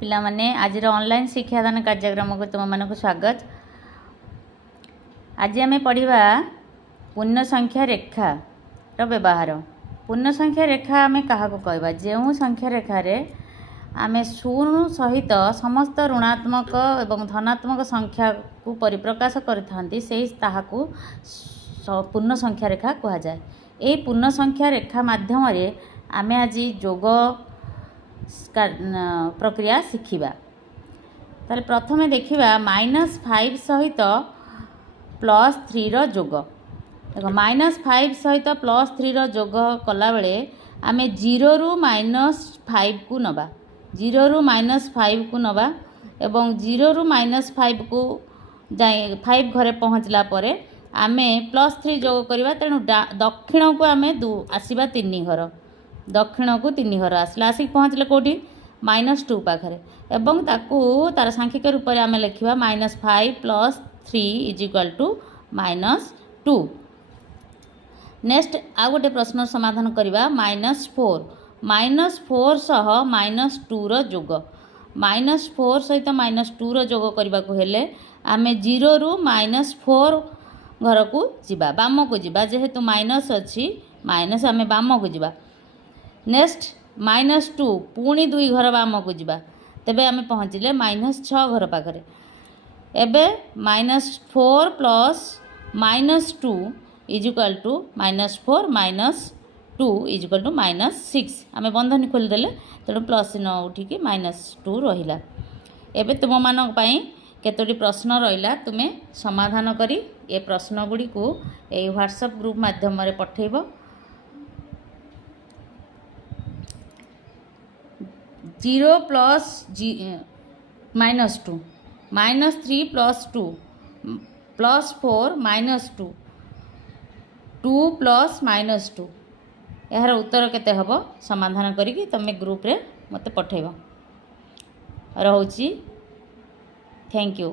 पिला माने आज ऑनलाइन शिक्षादान कार्यक्रम को तुम मानक स्वागत। आज आम पढ़ा पूर्ण संख्या रेखा व्यवहार। पूर्ण संख्या रेखा आम क्या कहवा जो संख्या रेखार आम शून्य सहित समस्त ऋणात्मक एवं धनात्मक संख्या को परिप्रकाश करथांती से ताहाकू पूर्ण संख्या रेखा कह जाए। यही पूर्ण संख्या रेखा माध्यम आम आज जोग प्रक्रिया शिखिबा। ताले प्रथमे देखिबा -5 सहित +3 रो जोग। देखो -5 सहित +3 रो जोग कला बेले आमे 0 रु -5 को नबा, 0 रु -5 को नबा एवं 0 रु -5 को जाए 5 घरे पहुँचला परे आमे +3 जोग करवा। तेणु दक्षिण को आमे आसीबा 3 घर, दक्षिण को 3 घर आसला आसिक पहुँचले कौटी -2 पाखरे एवं ताकू तार सांख्यिक रूप में आम लिखा -5 + 3 = -2। नेक्स्ट आउ गोटे प्रश्न समाधान करवा -4 -4 सह -2 रो जोग। -4 सहित -2 रो जोग करने को हेले आमे 0 रु -4 घर को जीवा, बाम को जीवा, जेहेतु माइनस अच्छी माइनस आमे बाम को जीवा। नेक्स्ट -2 पुणी 2 घर बाम को जीवा, तेबे आमे पहुँचले -6 घर पाखरे। एबे -4 + -2 = -4 -2 = -6। आमे बंधनी खोलीदेले तेणु प्लस न उठिकी -2 रहिला। एबे तुम मानक पई केतोटी प्रश्न रहिला, तुमे समाधान करी ए प्रश्न गुडी को ए व्हाट्सएप ग्रुप माध्यम रे पठेइबो। 0 + -2 -3 + 2 + 4 -2 2 + -2 यार उत्तर केते हबो समाधान करिकी तमे ग्रुप रे मते पठेइबो। रहउची, थैंक यू।